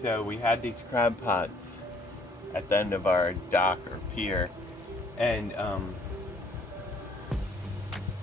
So we had these crab pots at the end of our dock or pier, and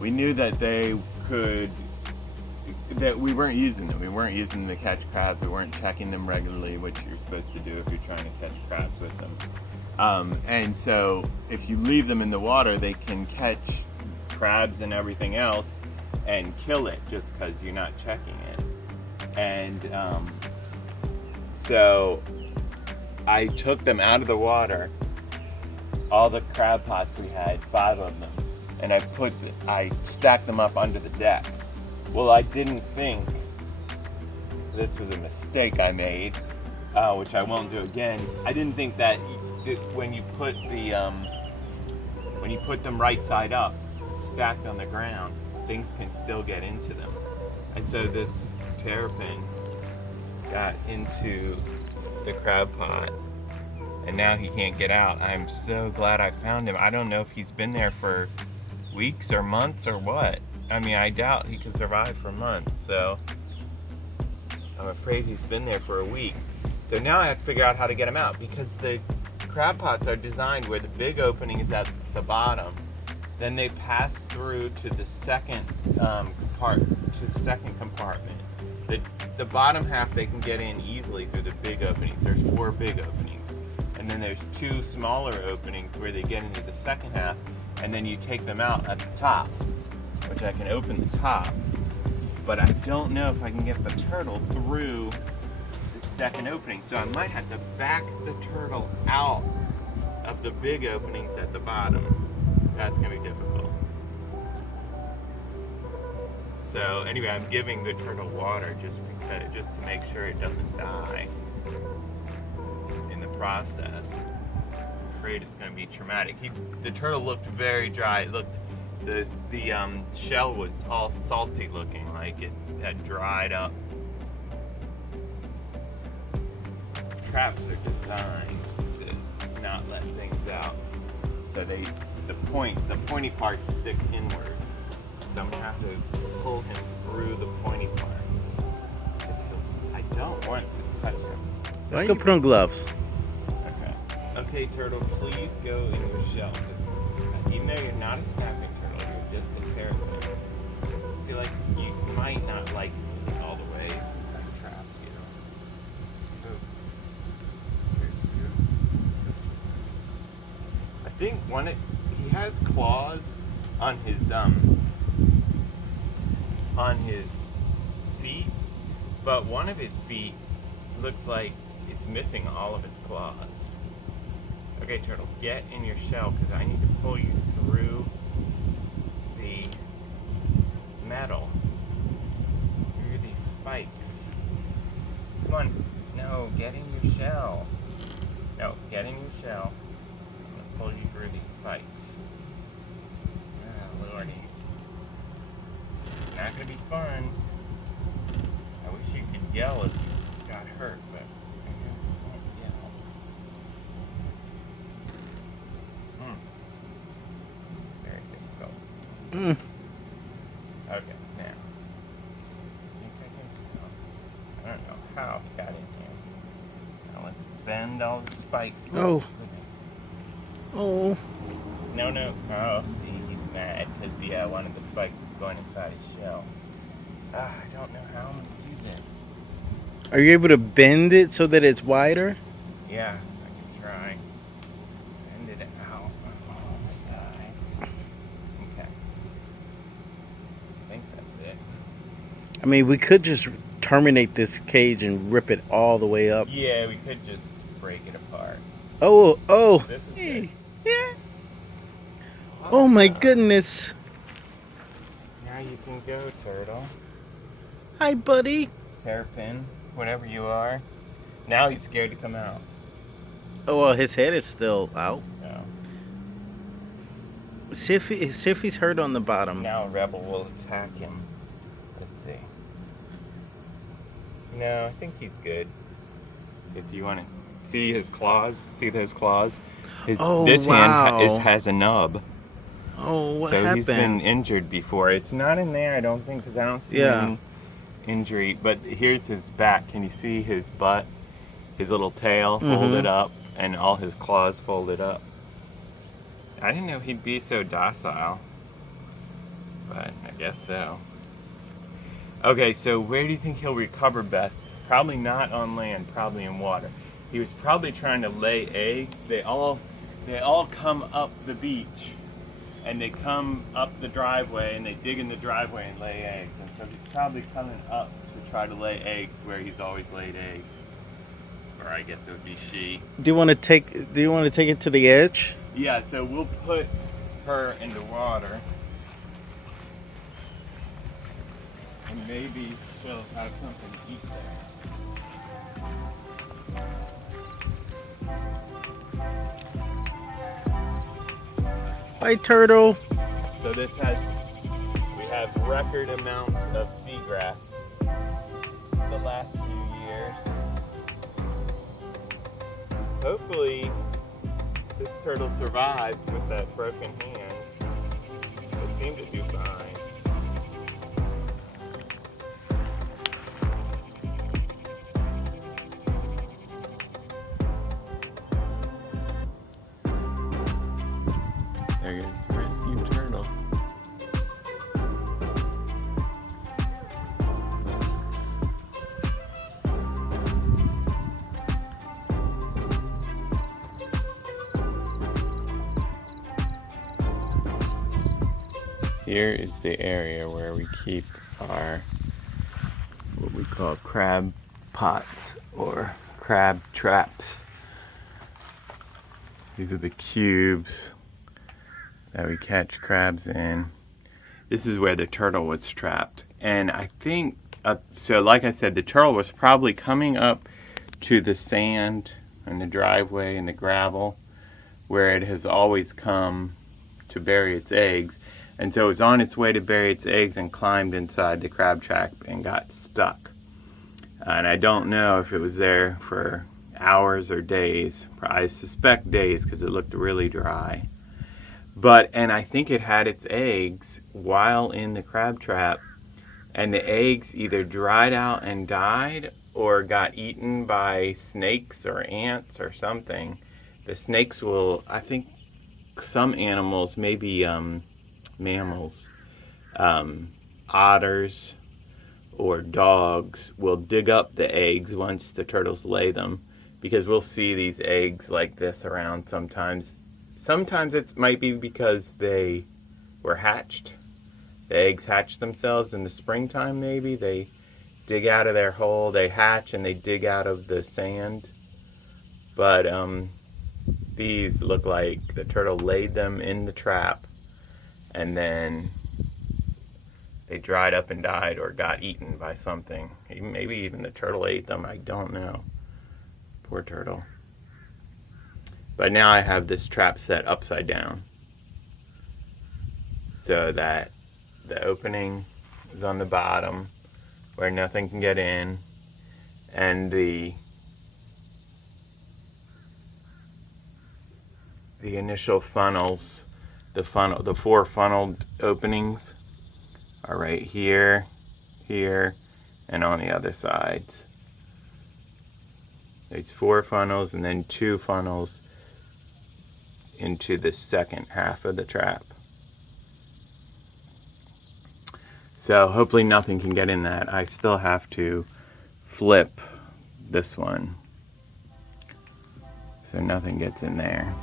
we knew that that we weren't using them. We weren't using them to catch crabs. We weren't checking them regularly, which you're supposed to do if you're trying to catch crabs with them. And so if you leave them in the water, they can catch crabs and everything else and kill it just because you're not checking it. And so I took them out of the water, all the crab pots we had, 5 of them, and I stacked them up under the deck. Well, I didn't think, this was a mistake I made, which I won't do again. I didn't think that when you put them right side up, stacked on the ground, things can still get into them. And so this terrapin got into the crab pot, and now he can't get out. I'm so glad I found him. I don't know if he's been there for weeks or months or what. I mean, I doubt he could survive for months, so I'm afraid he's been there for a week. So now I have to figure out how to get him out, because the crab pots are designed where the big opening is at the bottom. Then they pass through to the second compartment. The bottom half they can get in easily through the big openings. There's 4 big openings. And then there's 2 smaller openings where they get into the second half, and then you take them out at the top, which I can open the top. But I don't know if I can get the turtle through the second opening. So I might have to back the turtle out of the big openings at the bottom. That's gonna be difficult. So anyway, I'm giving the turtle water just to make sure it doesn't die in the process. I'm afraid it's gonna be traumatic. The turtle looked very dry. It looked, the shell was all salty looking, like it had dried up. Traps are designed to not let things out, so the pointy parts stick inward. So I'm gonna have to pull him through the pointy parts. I don't want to touch him. Let's go put on gloves. Okay, turtle, please go in your shell. Even though you're not a snapping turtle, you're just a terrapin. I feel like you might not like me all the way since I trapped you. I think he has claws on his feet, but one of his feet looks like it's missing all of its claws. Okay, turtle, get in your shell, because I need to pull you through the metal, through these spikes. Come on, no, get in your shell. No, get in your shell. I'm gonna pull you through these spikes. Ah, lordy. Not gonna be fun. I wish you could yell if you got hurt, but I can't yell. Very difficult. Okay, now. I don't know how he got in here. Now let's bend all the spikes. Oh. Oh. No. Oh, see, he's mad because one of the spikes is going inside his shell. I don't know how I'm going to do this. Are you able to bend it so that it's wider? Yeah, I can try. Bend it out on the side. Okay. I think that's it. I mean, we could just terminate this cage and rip it all the way up. Yeah, we could just break it apart. Oh. This is it. Yeah. Oh my goodness. Now you can go, turtle. Hi, buddy. Terrapin, whatever you are. Now he's scared to come out. Oh, well, his head is still out. No. See if he's hurt on the bottom. Now a rebel will attack him. Let's see. No, I think he's good. If you want to see his claws, see those claws? This hand has a nub. Oh, what so happened? He's been injured before. It's not in there, I don't think, because I don't see any injury. But here's his back. Can you see his butt? his little tail folded up and all his claws folded up. I didn't know he'd be so docile, but I guess so. Okay, so where do you think he'll recover best? Probably not on land, probably in water. He was probably trying to lay eggs. They all come up the beach, and they come up the driveway, and they dig in the driveway and lay eggs. And so he's probably coming up to try to lay eggs where he's always laid eggs. Or I guess it would be she. Do you want to take it to the edge? Yeah, so we'll put her in the water. And maybe she'll have something to eat there. Hi, turtle. So we have record amounts of seagrass the last few years. Hopefully this turtle survives with that broken hand. It seemed to do fine. There goes the rescue turtle. Here is the area where we keep our what we call crab pots or crab traps. These are the cubes that we catch crabs in. This is where the turtle was trapped. And I think, so like I said, the turtle was probably coming up to the sand and the driveway and the gravel where it has always come to bury its eggs. And so it was on its way to bury its eggs and climbed inside the crab trap and got stuck. And I don't know if it was there for hours or days. I suspect days because it looked really dry. And I think it had its eggs while in the crab trap, and the eggs either dried out and died or got eaten by snakes or ants or something. The snakes will, I think some animals, maybe mammals, otters or dogs will dig up the eggs once the turtles lay them, because we'll see these eggs like this around sometimes. Sometimes it might be because they were hatched. The eggs hatch themselves in the springtime maybe. They dig out of their hole, they hatch, and they dig out of the sand. But these look like the turtle laid them in the trap, and then they dried up and died or got eaten by something. Maybe even the turtle ate them, I don't know. Poor turtle. But now I have this trap set upside down so that the opening is on the bottom where nothing can get in, and the initial funnels, the four funneled openings are right here, here, and on the other sides. There's 4 funnels and then 2 funnels into the second half of the trap. So hopefully nothing can get in that. I still have to flip this one so nothing gets in there.